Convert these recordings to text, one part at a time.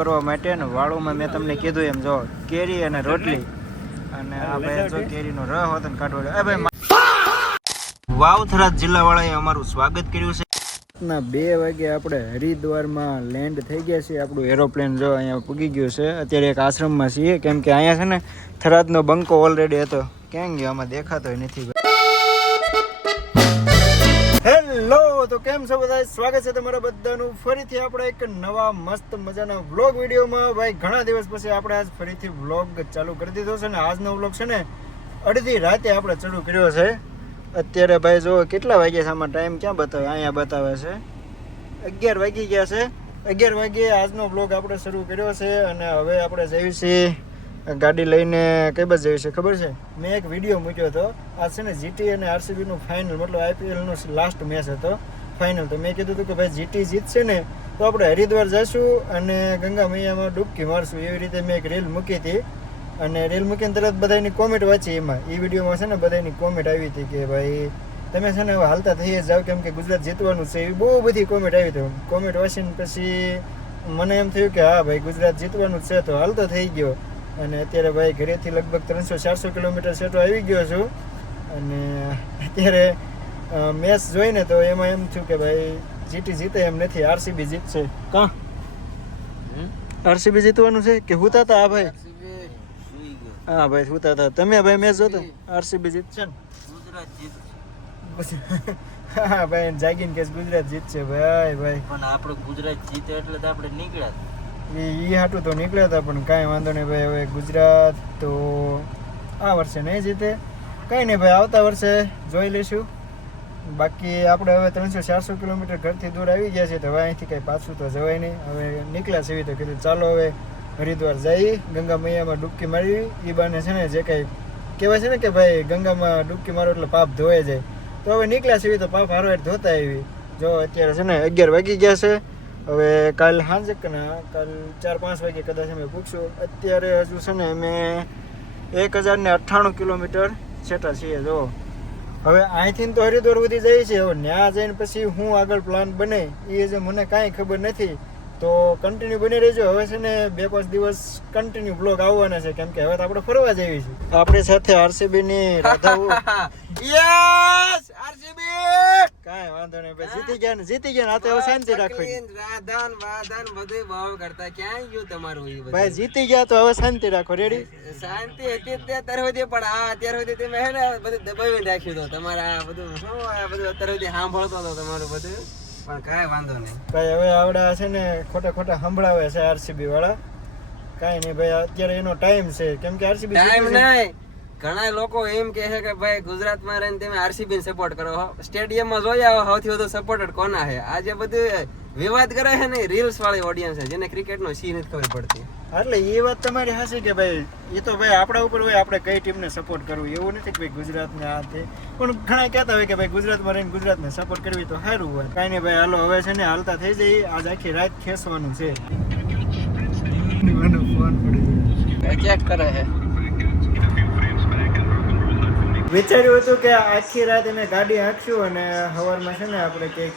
કરવા માટે ને વાળુમાં મેં તમને કીધું એમ જો કેરી અને રોટલી અને આ ભાઈ જો કેરીનો રસ હોતો ને કાઢવો. એ ભાઈ વાવથરા જિલ્લાવાળાએ અમારું સ્વાગત કર્યું છે. ના 2 વાગે આપણે હરિદ્વારમાં લેન્ડ થઈ ગયા છીએ. આપણું એરોપ્લેન જો અહીંયા પૂગી ગયું છે. અત્યારે એક આશ્રમમાં છીએ કેમ કે અહીંયા છે ને થરાદનો બંકો ઓલરેડી હતો. ક્યાં ગયો આમાં દેખાતો નથી. હેલો, તો કેમ છો બધા? સ્વાગત છે તમારા બધાનું ફરીથી આપણે એક નવા મસ્ત મજાના વ્લોગ વિડીયોમાં. ભાઈ ઘણા દિવસ પછી આપણે આજ ફરીથી વ્લોગ ચાલુ કરી દીધો છે ને આજનો વ્લોગ છે ને અડધી રાતે આપણે ચાલુ કર્યો છે. અત્યારે ભાઈ જો કેટલા વાગ્યા છે, આમાં ટાઈમ ક્યાં બતાવે? અહીંયા બતાવે છે 11 વાગી ગયા છે. 11 વાગ્યે આજનો વ્લોગ આપણે શરૂ કર્યો છે અને હવે આપણે જઈએ છીએ ગાડી લઈને. કઈ બાજુ જઈએ છે ખબર છે? મેં એક વિડીયો મૂક્યો હતો. આ છે ને જીટી અને આરસીબીનું ફાઇનલ, મતલબ આઈપીએલનો લાસ્ટ મેચ હતો ફાઇનલ. તો મેં કીધું હતું કે ભાઈ જીટી જીતશે ને તો આપણે હરિદ્વાર જઈશું અને ગંગા મૈયામાં ડૂબકી મારશું. એવી રીતે મેં એક રીલ મૂકી હતી અને રીલ મૂકીને તરત બધાની કોમેન્ટ વાંચી. એમાં એ વિડીયોમાં છે ને બધાની કોમેન્ટ આવી હતી કે ભાઈ તમે છે ને હવે હાલતા થઈ જ જાઓ કેમ કે ગુજરાત જીતવાનું છે. એવી બહુ બધી કોમેન્ટ આવી હતી. કોમેન્ટ વાંચીને પછી મને એમ થયું કે હા ભાઈ ગુજરાત જીતવાનું છે તો હાલતો થઈ ગયો. અને અત્યારે ભાઈ ઘરેથી લગભગ 300-400 કિલોમીટર સેટો આવી ગયો છું અને અત્યારે મેચ જોઈને તો એમાં એમ થયું કે ભાઈ જીટી જીતે એમ નથી, આરસીબી જીતશે. કાં આરસીબી જીતવાનું છે કે હુતા હતા? હા ભાઈ, હા ભાઈ હુતા હતા. તમે ભાઈ મેચ જોતો? આરસીબી જીતશે ને? ગુજરાત જીતશે. હા ભાઈ જાગીને કે ગુજરાત જીતશે ભાઈ. ભાઈ પણ આપણે ગુજરાત જીતે એટલે તો આપણે નીકળ્યા. એ હાટું તો નીકળ્યા હતા પણ કાંઈ વાંધો નહીં ભાઈ. હવે ગુજરાત તો આ વર્ષે નહીં જીતે, કંઈ નહીં ભાઈ, આવતા વર્ષે જોઈ લઈશું. બાકી આપણે હવે 300-400 કિલોમીટર ઘરથી દૂર આવી ગયા છે તો હવે અહીંથી કંઈ પાછું તો જવાય નહીં. હવે નીકળ્યા છે તો કીધું ચાલો હવે હરિદ્વાર જઈ ગંગા મૈયામાં ડૂબકી મારી. એ બાને છે ને જે કંઈ કહેવાય છે ને કે ભાઈ ગંગામાં ડૂબકી મારો એટલે પાપ ધોવાઈ જાય. તો હવે નીકળ્યા છે તો પાપ હારવાર ધોતા આવી. જો અત્યારે છે ને 11 વાગી ગયા છે. હવે કાલ સાંજે કાલ 4-5 વાગે કદાચ અમે પૂછશું. અત્યારે હજુ છે ને અમે 1098 કિલોમીટર છેટા છીએ. જો હવે અહીંથી તો હરિદ્વાર સુધી જઈએ છીએ. હવે ત્યાં જઈને પછી હું આગળ પ્લાન બને એ જે મને કાંઈ ખબર નથી. તો કન્ટિન્યુ બની રહેજો. હવે છે ને 2-5 દિવસ કન્ટિન્યુ બ્લોગ આવવાના છે કેમ કે હવે તો આપણે ફરવા જઈએ છીએ. આપણી સાથે આરસીબીની રાધા. Yes RCB! કાંઈ વાંધો નહીં ભાઈ, જીતી ગયા ને આ તો હવે શાંતિ રાખવી. રાધાન વાધાન બધું ભાવ કરતા ક્યાં ગયું તમારું? એ બધું ભાઈ જીતી ગયા તો હવે શાંતિ રાખો. રેડી? શાંતિ હતી અત્યાર સુધી, પણ આ અત્યાર સુધી તમે હે ને બધું દબાવી રાખ્યું હતું. તમારા આ બધું શું આ બધું અત્યાર સુધી સાંભળતો હતો તમારું બધું, પણ કાંઈ વાંધો નહીં ભાઈ. હવે આવડા છે ને ખોટા સંભળાવે છે આરસીબી વાળા. કાંઈ નહીં ભાઈ, અત્યારે એનો ટાઈમ છે કેમ કે આરસીબી ટાઈમ નહીં. ઘણા લોકો એમ કહે છે કે ભાઈ ગુજરાતમાં રહીને તમે આરસીબી ને સપોર્ટ કરો. સ્ટેડિયમમાં જોઈ આવો સૌથી વધુ સપોર્ટર કોના છે. આજે બધું વિવાદ કરે છે ને રીલ્સ વાળી ઓડિયન્સ છે જેને ક્રિકેટનો સી નથી ખબર પડતી. એટલે એ વાત તમારી હાચી કે ભાઈ એ તો ભાઈ આપણા ઉપર હોય આપણે કઈ ટીમને સપોર્ટ કરવું. એવું નથી કે ભાઈ ગુજરાતને આ તે, પણ ઘણા કહેતા હોય કે ભાઈ ગુજરાતમાં રહીને ગુજરાતને સપોર્ટ કરવી તો સારું હોય. કાંઈ નહીં ભાઈ, હાલો હવે છે ને હાલતા થઈ જઈએ. આજ આખી રાત ખેંચવાનું છે. ચેક કરે છે. વિચાર્યું હતું કે આખી રાત એને ગાડી હાંકશું અને સવારમાં છે ને આપણે કંઈક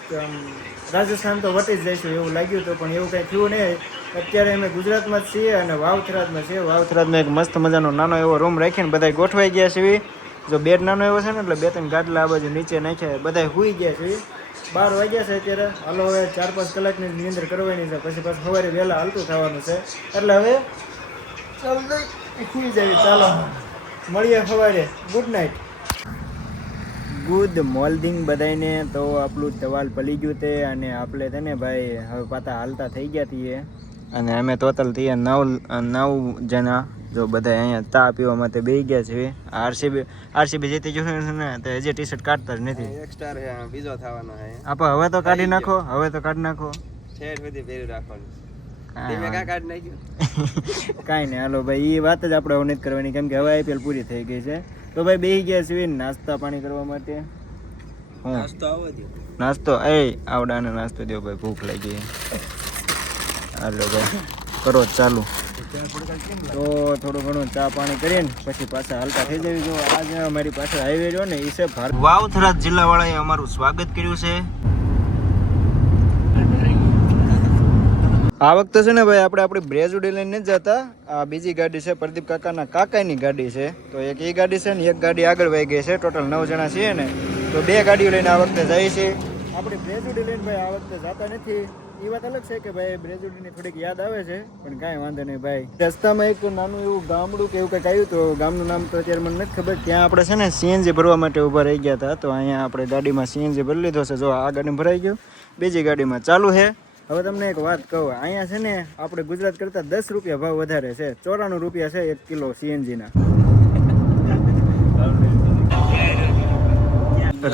રાજસ્થાન તો વટી જ જઈશું એવું લાગ્યું હતું, પણ એવું કંઈ થયું નહીં. અત્યારે અમે ગુજરાતમાં જ છીએ અને વાવથરાદમાં છીએ. વાવથરાદમાં એક મસ્ત મજાનો નાનો એવો રૂમ રાખીને બધા ગોઠવાઈ ગયા છીએ. જો બેડ નાનો એવો છે ને એટલે 2-3 ગાદલા આ બાજુ નીચે નાખ્યા, બધા સૂઈ ગયા છીએ. 12 વાગ્યા છે અત્યારે. હાલો હવે 4-5 કલાકની નિંદર કરવાની છે, પછી પાછું સવારે વહેલા હાલતું થવાનું છે. એટલે હવે જલ્દી સૂઈ જઈએ. ચાલો મળીએ સવારે. Good night. ગુડ મોર્નિંગ બધાને. તો આપણું ટવાલ પલી ગયું તે અને આપણે તેને ભાઈ હવે પાછા હાલતા થઈ ગયા છીએ અને અમે ટોટલ થઈએ 9 જણા. જો બધા અહીંયા ચા પીવા માટે બેસી ગયા છે. આરસીબી જીતી ગયું છે ને તો હજી ટી શર્ટ કાઢતા જ નથી. એક્સ્ટ્રા છે, બીજો થવાનો છે. આપણે હવે તો કાઢી નાખો. છેડ સુધી પહેરી રાખવાનું. કાંઈ નહીં, હાલો ભાઈ એ વાત જ આપણે હવે નથી કરવાની કેમ કે હવે આઈપીએલ પૂરી થઈ ગઈ છે. તો ભાઈ બેસી ગયા છીએ નાસ્તા પાણી કરવા માટે. નાસ્તો આવડાને નાસ્તો દો ભાઈ, ભૂખ લાગી. હાલો ભાઈ કરો ચાલુ. તો થોડું ઘણું ચા પાણી કરીને પછી પાછા હાલતા થઈ જવી. જો આજે અમારી પાસે હાઈવે રહ્યો ને એ છે વાવથરા જિલ્લાવાળાએ અમારું સ્વાગત કર્યું છે. આ વખતે છે ને ભાઈ આપણે આપણી બ્રેઝુડી લઈને નથી જતા. આ બીજી ગાડી છે, પ્રદીપ કાકાના કાકાની ગાડી છે. તો એક એ ગાડી છે ને એક ગાડી આગળ વહી ગઈ છે. ટોટલ 9 જણા છીએ ને, તો 2 ગાડીઓ લઈને આ વખતે જાય છે. આપણે બ્રેઝુડી લઈને ભાઈ આ વખતે જતા નથી. એ વાત અલગ છે કે ભાઈ બ્રેઝુડીની થોડીક યાદ આવે છે, પણ કાંઈ વાંધો નહીં ભાઈ. રસ્તામાં એક નાનું એવું ગામડું કે એવું કંઈક આવ્યું, તો ગામનું નામ તો અત્યારે મને નથી ખબર. ત્યાં આપણે છે ને સીએનજી ભરવા માટે ઊભા રહી ગયા હતા. તો અહીંયા આપણે ગાડીમાં સીએનજી ભરી લીધો છે. જો આ ગાડીમાં ભરાઈ ગયું, બીજી ગાડીમાં ચાલુ છે. હવે તમને એક વાત કહું, અહીંયા છે ને આપણે ગુજરાત કરતાં 10 રૂપિયા ભાવ વધારે છે. 94 રૂપિયા છે 1 કિલો સીએનજીના.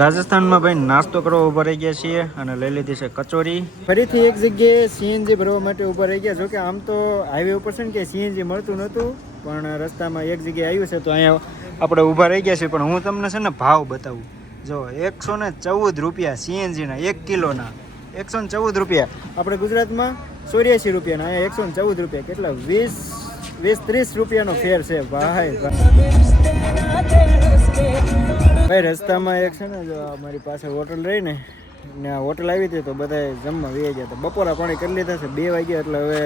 રાજસ્થાનમાં ભાઈ નાસ્તો કરવા ઊભા રહી ગયા છીએ અને લઈ લીધી છે કચોરી. ફરીથી એક જગ્યાએ સીએનજી ભરવા માટે ઊભા રહી ગયા. જોકે આમ તો હાઈવે ઉપર છે ને કે સીએનજી મળતું નહોતું, પણ રસ્તામાં એક જગ્યાએ આવ્યું છે તો અહીંયા આપણે ઊભા રહી ગયા છીએ. પણ હું તમને છે ને ભાવ બતાવું. જો 114 રૂપિયા સીએનજીના 1 કિલોના. 114 રૂપિયા. આપણે ગુજરાતમાં 84 રૂપિયાના, અહીંયા 114 રૂપિયા. કેટલા 20-30 રૂપિયાનો ફેર છે ભાઈ. ભાઈ રસ્તામાં એક છે ને, જો અમારી પાસે હોટલ રહી ને આ હોટલ આવી હતી તો બધા જમવા વી ગયા હતા. બપોરા પાણી કરી લીધા છે 2 વાગ્યા, એટલે હવે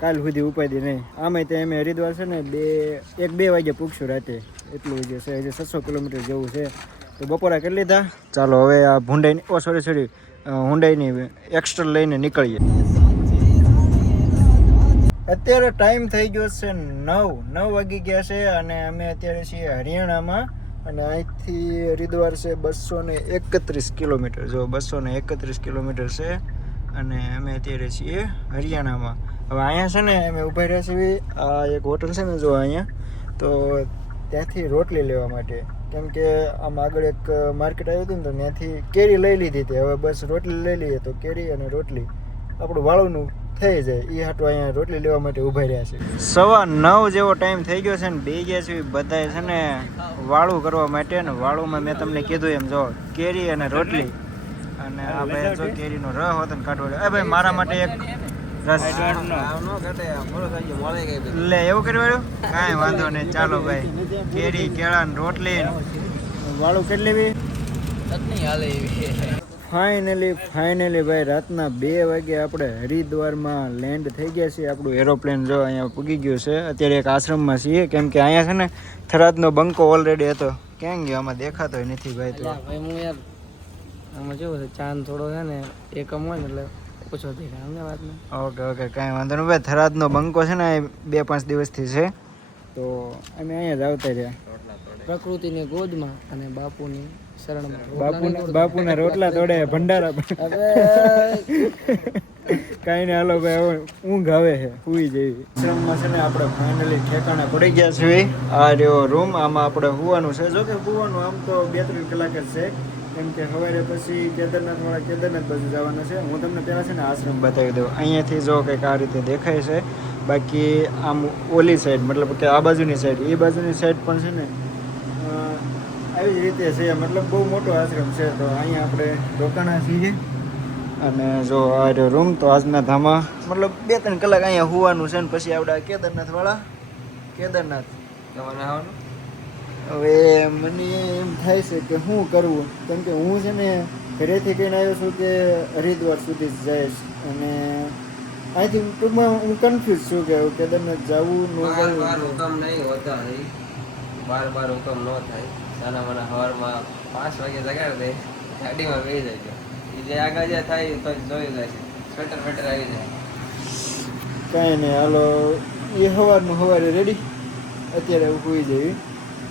કાલ સુધી ઉપાધી નહીં. આમાંય તે અમે હરિદ્વાર છે ને 1-2 વાગ્યા પૂગશું રાતે. એટલું જે છે હજી 600 કિલોમીટર જેવું છે. તો બપોરા કરી લીધા. ચાલો હવે આ ભૂંડાઈ હુંડાઈની એક્સ્ટ્રા લઈને નીકળીએ. અત્યારે ટાઈમ થઈ ગયો છે 9 વાગી ગયા છે અને અમે અત્યારે છીએ હરિયાણામાં. અને અહીંથી હરિદ્વાર છે 231 કિલોમીટર. જો 231 કિલોમીટર છે અને અમે અત્યારે છીએ હરિયાણામાં. હવે અહીંયા છે ને અમે ઊભા રહ્યા છીએ. આ એક હોટલ છે ને જો અહીંયા, તો ત્યાંથી રોટલી લેવા માટે. કેમ કે આમ આગળ એક માર્કેટ આવ્યું હતું ને, તો ત્યાંથી કેરી લઈ લીધી હતી. હવે બસ રોટલી લઈ લઈએ તો કેરી અને રોટલી આપણું વાળુનું થઈ જાય. એ હાટું અહીંયા રોટલી લેવા માટે ઊભા રહ્યા છે. 9:15 જેવો ટાઈમ થઈ ગયો છે ને બે ગયા છે બધા છે ને વાળું કરવા માટે. ને વાળુમાં મેં તમને કીધું એમ જો કેરી અને રોટલી, અને આપણે જો કેરીનો રસ હોત ને કાઢવો. ભાઈ મારા માટે એક રસ લે, એવું કરવાનું કાંઈ વાંધો નહીં. ચાલો ભાઈ, કેરી કેળા ને રોટલી વાળું કેટલી બી ચટણી હાલે એવી. ફાઇનલી ભાઈ રાતના 2 વાગે આપણે હરિદ્વારમાં લેન્ડ થઈ ગયા છીએ. આપણું એરોપ્લેન જો અહીંયા પૂગી ગયું છે. અત્યારે એક આશ્રમમાં છીએ, કેમ કે અહીંયા છે ને થરાદનો બંકો ઓલરેડી હતો. ક્યાં ગયો? આમાં દેખાતો નથી ભાઈ. તો ભાઈ હું યાર આમાં કેવું છે, ચાંદ થોડો છે ને એકમ હોય ને એટલે ઓછો દેખાય અમને વાતને. ઓકે કાંઈ વાંધો નહીં ભાઈ. થરાદનો બંકો છે ને 2-5 દિવસથી છે, તો અમે અહીંયા જ આવતા રહ્યા પ્રકૃતિની ગોદમાં અને બાપુની શરણમાં. બાપુના રોટલા તોડે ભંડારા. કાંઈ નહીં, હાલો ભાઈ હવે ઊંઘ આવે છે, સુઈ જેવી. આશ્રમમાં છે ને આપણે ફાઇનલી ઠેકાણે પડી ગયા છીએ. આ રહ્યો રૂમ, આમાં આપણે સુવાનું છે. જો કે સુવાનું આમ તો 2-3 કલાક જ છે, કેમ કે સવારે પછી કેદારનાથ બાજુ જવાના છે. હું તમને પહેલાં છે ને આશ્રમ બતાવી દઉં. અહીંયાથી જો કંઈક આ રીતે દેખાય છે. બાકી આમ ઓલી સાઈડ, મતલબ કે આ બાજુની સાઈડ, એ બાજુની સાઈડ પણ છે ને આવી જ રીતે છે. મતલબ બહુ મોટો આશ્રમ છે. તો અહીંયા આપણે રોકાણા છીએ. અને જો આ રહ્યો રૂમ. તો આજના ધામા મતલબ 2-3 કલાક અહીંયા હોવાનું છે ને પછી આપણે કેદારનાથ હવે મને એમ થાય છે કે શું કરવું, કેમ કે હું છે ને ઘરેથી કહીને આવ્યો છું કે હરિદ્વાર સુધી જ જઈશ. અને અહીંથી ટૂંકમાં હું કન્ફ્યુઝ છું કે કેદારનાથ જવું ન જવું. હુકમ નહીં હોતા, બાર હુકમ ન થાય. નાના મને સવારમાં 5 વાગે જગાડ દે, ગાડીમાં બેસી જાય. એ જે આગળ જ્યાં થાય તો જોઈ જાય છે. સ્વેટર આવી જાય. કાંઈ નહીં, હાલો એ સવારે રેડી. અત્યારે સુઈ જઈએ.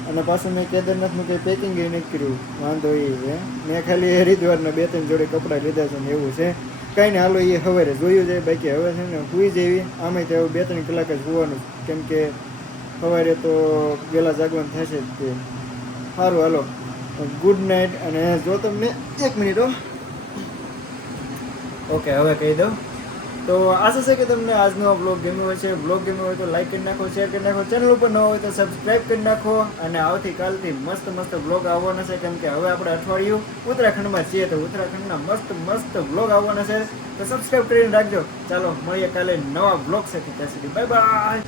અને પાછું મેં કેદારનાથનું કંઈ પેકિંગ નથી કર્યું, વાંધો એ છે. મેં ખાલી હરિદ્વારના 2-3 જોડે કપડાં લીધા છે ને એવું છે. કાંઈ નહીં, હાલો એ સવારે જોયું જાય. બાકી હવે છે ને સુઈ જેવી. આમે તો 2-3 કલાક જ સુવાનું, કેમ કે સવારે તો વહેલા જાગવાનું થશે જ તે. સારું હાલો, ગુડ નાઇટ. અને જો તમને 1 મિનિટ ઓકે હવે કહી દઉં. તો આશા છે કે તમને આજનો બ્લોગ ગમ્યો હોય છે. બ્લોગ ગમ્યો હોય તો લાઈક કરી નાખો, શેર કરી નાખો. ચેનલ ઉપર ન હોય તો સબસ્ક્રાઈબ કરી નાખો. અને આવતીકાલથી મસ્ત બ્લોગ આવવાના છે, કેમ કે હવે આપણે અઠવાડિયું ઉત્તરાખંડમાં છીએ. તો ઉત્તરાખંડના મસ્ત બ્લોગ આવવાના છે, તો સબસ્ક્રાઈબ કરીને રાખજો. ચાલો મળીએ કાલે નવા બ્લોગ સાથે. ત્યાં સુધી બાય બાય.